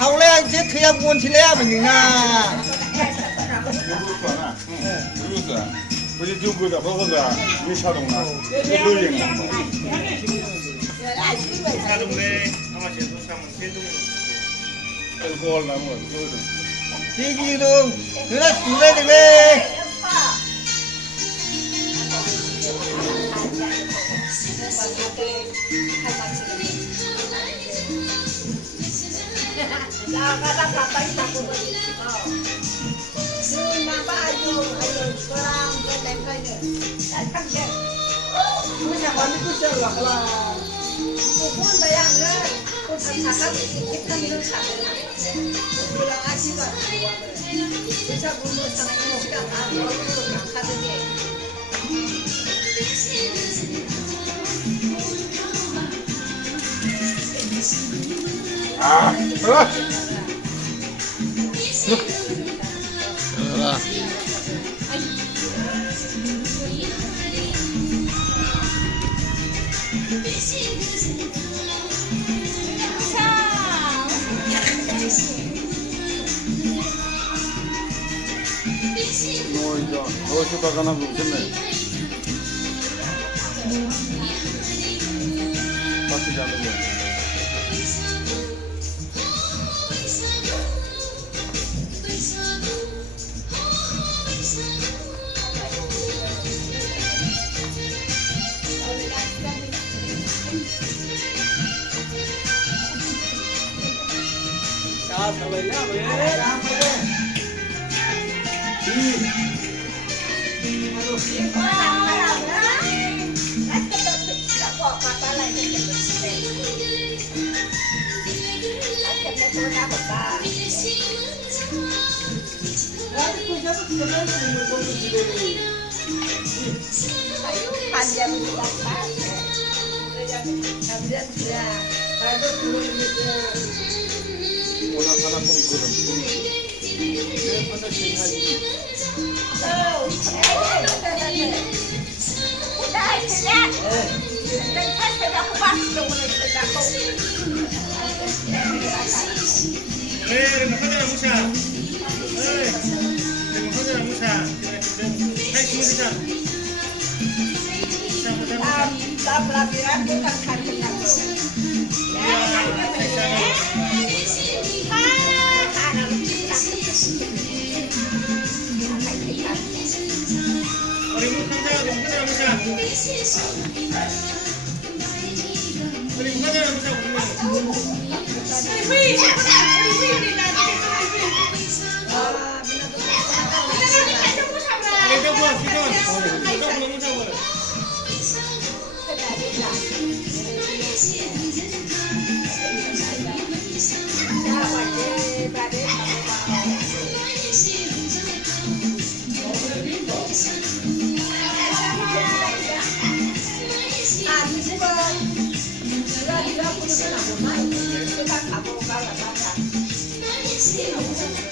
Hầu lên chết theo buôn thì lẽ mình nha. 그게 누구다 먹어가 미사동나 누구인 거 사동네 아마 제도 사면 세동 알코올 나무 그거든 Đi gì luôn. Cứ là chú lên đi về. 아 들어가 뭐 이제 어디다가 나 모르겠네 바뀌지 않는 거 오나 하나 꼼그름 내 하나 생각이 네, 하늘아 무사. 네, 하늘아 무사. 잘 지내자. 우리 무사하고 하늘아 무사. 우리 하늘아 무사. Kita